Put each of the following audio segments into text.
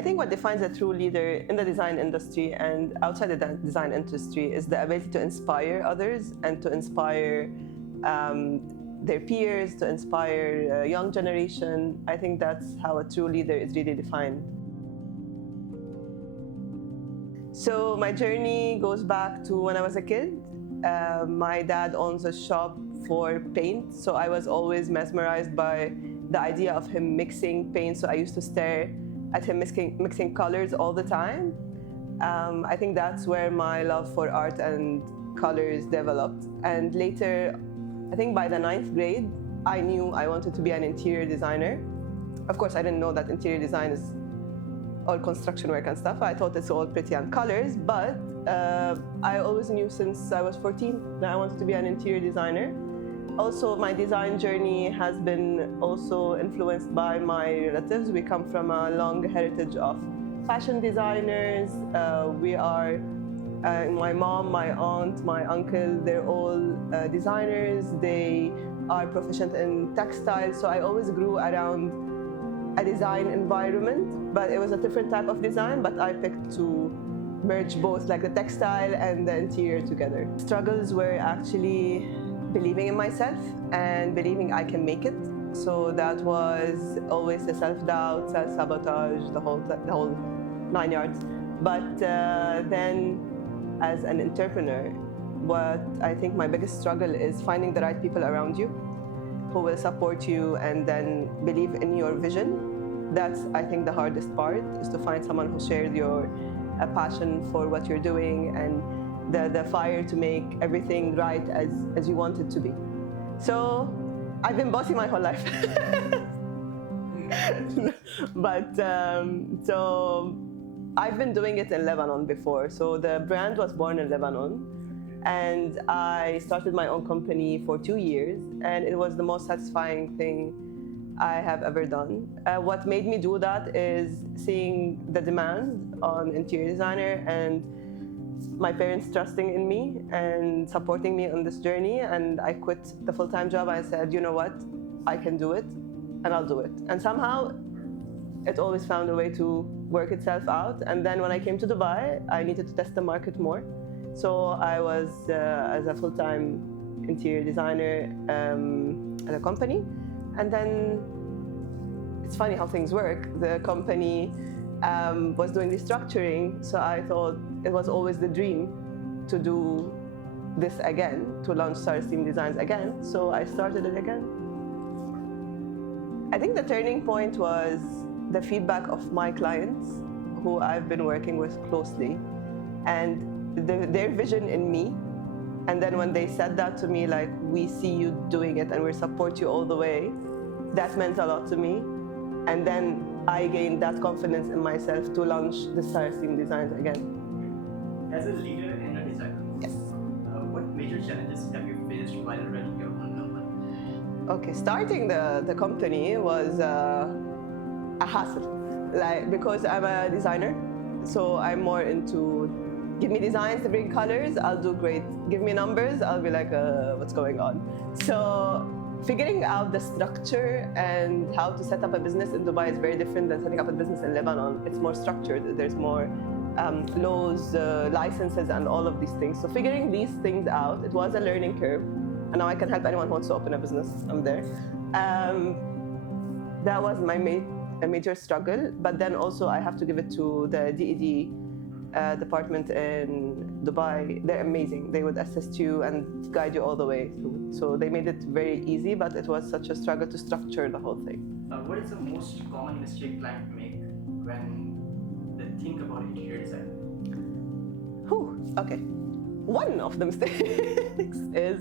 I think what defines a true leader in the design industry and outside the design industry is the ability to inspire others and to inspire their peers, to inspire a young generation. I think that's how a true leader is really defined. So my journey goes back to when I was a kid. My dad owns a shop for paint, so I was always mesmerized by the idea of him mixing paint. So I used to stare at him mixing colors all the time. I think that's where my love for art and colors developed. And later, I think by the 9th grade, I knew I wanted to be an interior designer. Of course, I didn't know that interior design is all construction work and stuff. I thought it's all pretty and colors, but I always knew since I was 14 that I wanted to be an interior designer. Also, my design journey has been also influenced by my relatives. We come from a long heritage of fashion designers. We are, my mom, my aunt, my uncle, they're all designers. They are proficient in textiles. So I always grew around a design environment, but it was a different type of design, but I picked to merge both, like the textile and the interior together. Struggles were actually believing in myself and believing I can make it. So that was always the self-doubt, self-sabotage, the whole 9 yards. But then as an entrepreneur, what I think my biggest struggle is finding the right people around you who will support you and then believe in your vision. That's, I think, the hardest part, is to find someone who shares your passion for what you're doing and the fire to make everything right as you want it to be. So I've been bossy my whole life. But so I've been doing it in Lebanon before. So the brand was born in Lebanon, and I started my own company for 2 years, and it was the most satisfying thing I have ever done. What made me do that is seeing the demand on interior designer and my parents trusting in me and supporting me on this journey. And I quit the full-time job. I said, you know what, I can do it and I'll do it. And somehow it always found a way to work itself out. And then when I came to Dubai, I needed to test the market more. So I was as a full-time interior designer at a company. And then it's funny how things work. The company was doing restructuring, so I thought it was always the dream to do this again, to launch Sara Slim Designs again. So I started it again. I think the turning point was the feedback of my clients, who I've been working with closely, and their vision in me. And then when they said that to me, like, we see you doing it and we support you all the way, that meant a lot to me. And then I gained that confidence in myself to launch the Sara Slim Designs again. As a leader and a designer, yes. What major challenges have you faced while running your own company? Okay, starting the company was a hassle, because I'm a designer, so I'm more into, give me designs to bring colors, I'll do great. Give me numbers, I'll be like, what's going on? So figuring out the structure and how to set up a business in Dubai is very different than setting up a business in Lebanon. It's more structured. There's more laws, licenses, and all of these things. So figuring these things out, it was a learning curve. And now I can help anyone who wants to open a business. I'm there. That was a major struggle. But then also I have to give it to the DED department in Dubai. They're amazing. They would assist you and guide you all the way through. So they made it very easy, but it was such a struggle to structure the whole thing. What is the most common mistake clients make when they think about interior design? Okay. One of the mistakes is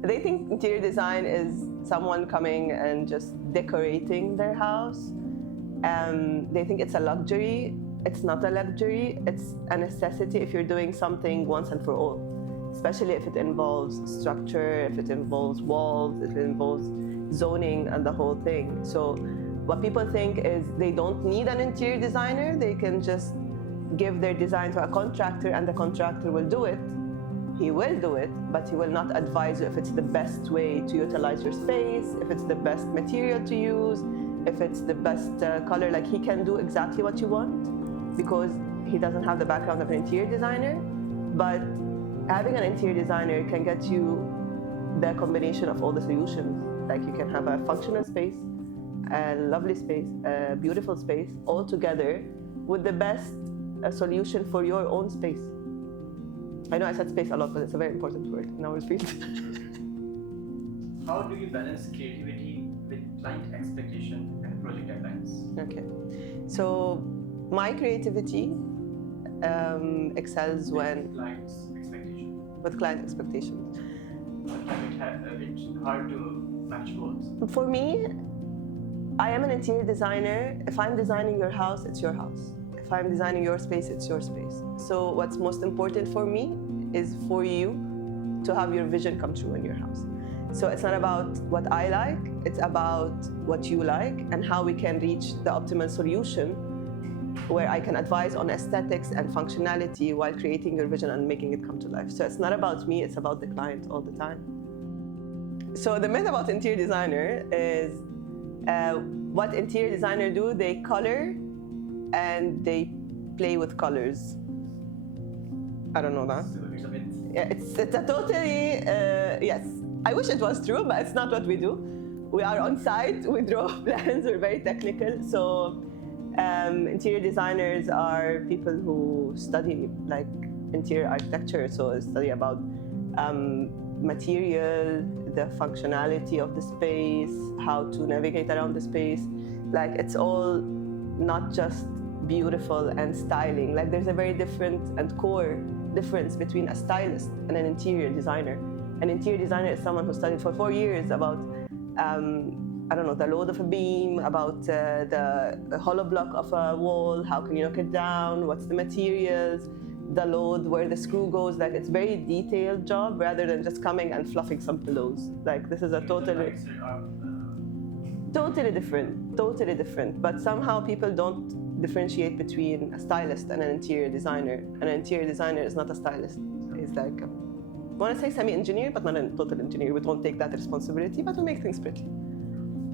they think interior design is someone coming and just decorating their house. They think it's a luxury. It's not a luxury, it's a necessity if you're doing something once and for all, especially if it involves structure, if it involves walls, if it involves zoning and the whole thing. So what people think is they don't need an interior designer, they can just give their design to a contractor and the contractor will do it. He will do it, but he will not advise you if it's the best way to utilize your space, if it's the best material to use, if it's the best color. Like, he can do exactly what you want because he doesn't have the background of an interior designer, but having an interior designer can get you the combination of all the solutions. Like, you can have a functional space, a lovely space, a beautiful space, all together with the best solution for your own space. I know I said space a lot, but it's a very important word in our field. How do you balance creativity with client expectation and project deadlines? Okay, so my creativity excels when Client's expectation. with client expectations. It's hard to match both. For me, I am an interior designer. If I'm designing your house, it's your house. If I'm designing your space, it's your space. So what's most important for me is for you to have your vision come true in your house. So it's not about what I like, it's about what you like and how we can reach the optimal solution where I can advise on aesthetics and functionality while creating your vision and making it come to life. So it's not about me, it's about the client all the time. So the myth about interior designer is what interior designer do, they color and they play with colors. I don't know that. So it's a bit. Yeah, it's a totally, yes. I wish it was true, but it's not what we do. We are on site, we draw plans, we're very technical. So interior designers are people who study like interior architecture, so study about material, the functionality of the space, how to navigate around the space. Like, it's all not just beautiful and styling. Like, there's a very different and core difference between a stylist and an interior designer. An interior designer is someone who studied for 4 years about, I don't know, the load of a beam, about the hollow block of a wall, how can you knock it down, what's the materials, the load, where the screw goes. Like, it's very detailed job rather than just coming and fluffing some pillows. Like, this is a totally different. But somehow people don't differentiate between a stylist and an interior designer. An interior designer is not a stylist. He's like, I want to say semi-engineer, but not a total engineer. We don't take that responsibility, but we make things pretty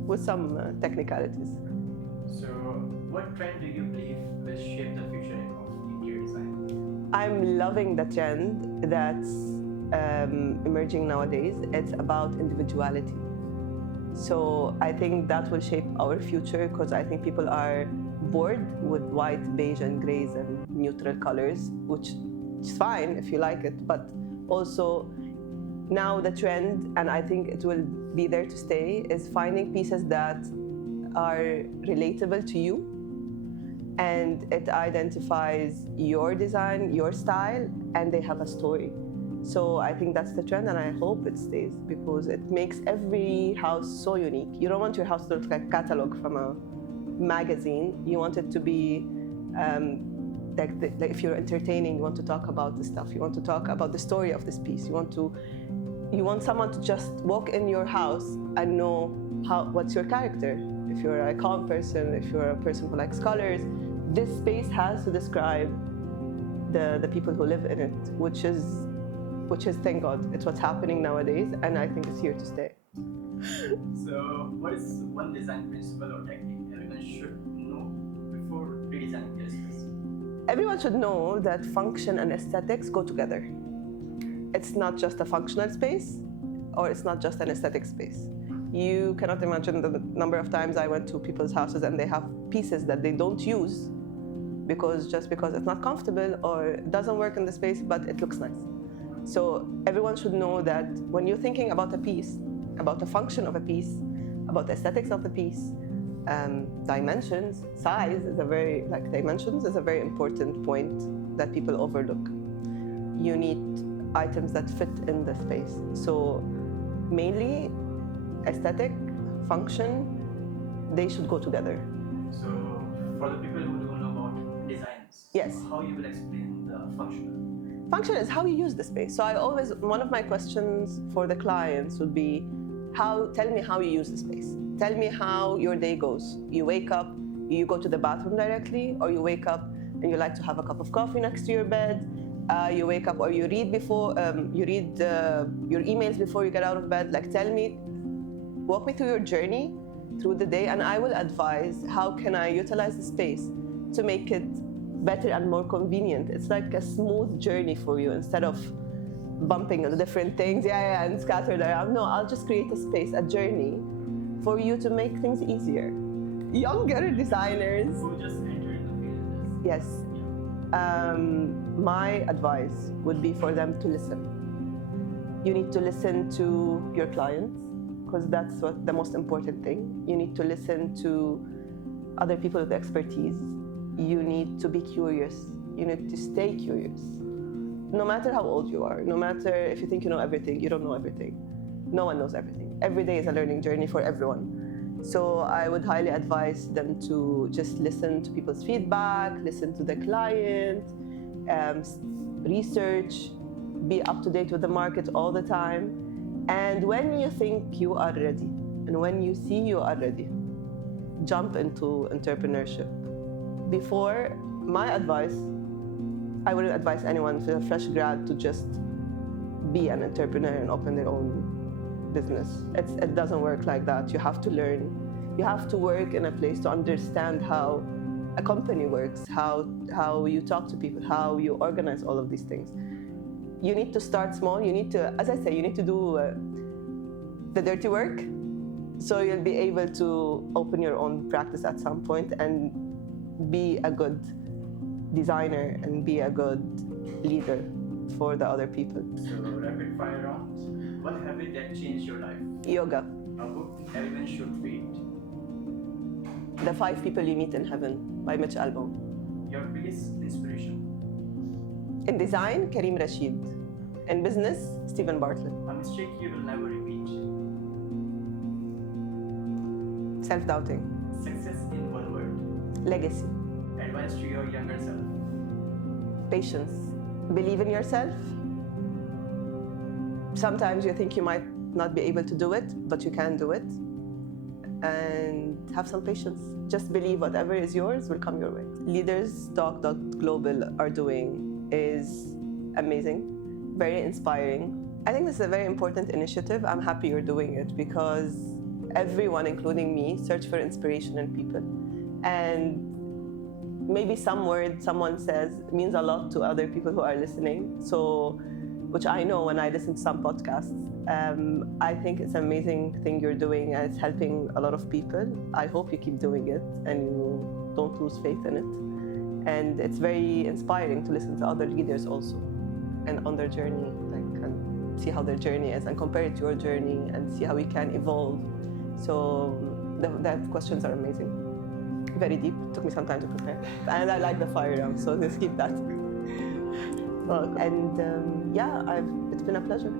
with some technicalities. So, what trend do you believe will shape the future of interior design? I'm loving the trend that's emerging nowadays. It's about individuality. So I think that will shape our future because I think people are bored with white, beige, and grays and neutral colors, which is fine if you like it, but also now the trend, and I think it will be there to stay, is finding pieces that are relatable to you and it identifies your design, your style, and they have a story. So I think that's the trend, and I hope it stays because it makes every house so unique. You don't want your house to look like a catalog from a magazine. You want it to be like if you're entertaining, you want to talk about the stuff. You want to talk about the story of this piece. You want someone to just walk in your house and know what's your character. If you're a calm person, if you're a person who likes colors, this space has to describe the people who live in it, which is, thank God, it's what's happening nowadays, and I think it's here to stay. So, what is one design principle or technique everyone should know before redesigning their space? Everyone should know that function and aesthetics go together. It's not just a functional space, or it's not just an aesthetic space. You cannot imagine the number of times I went to people's houses and they have pieces that they don't use because it's not comfortable or it doesn't work in the space, but it looks nice. So everyone should know that when you're thinking about a piece, about the function of a piece, about the aesthetics of the piece, dimensions, size is dimensions is a very important point that people overlook. You need items that fit in the space. So mainly aesthetic, function, they should go together. So for the people who don't know about designs, yes, how you will explain the functional? Function is how you use the space. So one of my questions for the clients would be, tell me how you use the space. Tell me how your day goes. You wake up, you go to the bathroom directly, or you wake up and you like to have a cup of coffee next to your bed. You wake up or you read your emails before you get out of bed. Like, walk me through your journey through the day, and I will advise how can I utilize the space to make it better and more convenient. It's like a smooth journey for you instead of bumping on different things, and scattered around. No, I'll just create a space, a journey for you to make things easier. Younger designers. Who just enter in the field. Yes. My advice would be for them to listen. You need to listen to your clients, because that's what the most important thing. You need to listen to other people with expertise. You need to be curious. You need to stay curious. No matter how old you are, no matter if you think you know everything, you don't know everything. No one knows everything. Every day is a learning journey for everyone. So I would highly advise them to just listen to people's feedback, listen to the client, research, be up to date with the market all the time. And when you think you are ready, and when you see you are ready, jump into entrepreneurship. Before, my advice, I wouldn't advise anyone who's a fresh grad to just be an entrepreneur and open their own business. It doesn't work like that. You have to learn. You have to work in a place to understand how a company works, how you talk to people, how you organize all of these things. You need to start small. You need to, as I say, you need to do the dirty work, so you'll be able to open your own practice at some point and be a good designer and be a good leader for the other people. So rapid fire round. What habit that changed your life? Yoga. A book everyone should read. The 5 People You Meet in Heaven by Mitch Albom. Your biggest inspiration. In design, Karim Rashid. In business, Stephen Bartlett. A mistake you will never repeat. Self-doubting. Success in one word. Legacy. Advice to your younger self. Patience. Believe in yourself. Sometimes you think you might not be able to do it, but you can do it. And have some patience. Just believe whatever is yours will come your way. LeadersTalk.Global are doing is amazing, very inspiring. I think this is a very important initiative. I'm happy you're doing it because everyone, including me, search for inspiration in people. And maybe some word someone says means a lot to other people who are listening. So, which I know when I listen to some podcasts. I think it's an amazing thing you're doing and it's helping a lot of people. I hope you keep doing it and you don't lose faith in it. And it's very inspiring to listen to other leaders also and on their journey, and see how their journey is and compare it to your journey and see how we can evolve. So the questions are amazing. Very deep, took me some time to prepare. And I like the fire round, so let's keep that. Well, and it's been a pleasure.